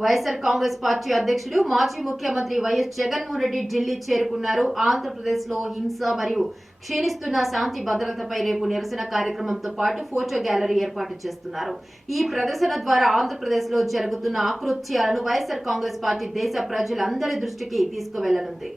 YSR Congress party అధ్యక్షుడు మాజీ ముఖ్యమంత్రి వైఎస్ జగన్మోహన్ రెడ్డి ఢిల్లీ చేరుకున్నారు. ఆంధ్రప్రదేశ్ లో హింస మరియు క్షీణిస్తున్న శాంతి భద్రతపై రేపు నిరసన కార్యక్రమంతో పాటు ఫోటో గ్యాలరీ ఏర్పాటు చేస్తున్నారు. ఈ ప్రదర్శన ద్వారా ఆంధ్రప్రదేశ్ లో జరుగుతున్న ఆకృత్యాలను వైఎస్ఆర్ కాంగ్రెస్ పార్టీ దేశ ప్రజలందరి దృష్టికి తీసుకువెళ్లనుంది.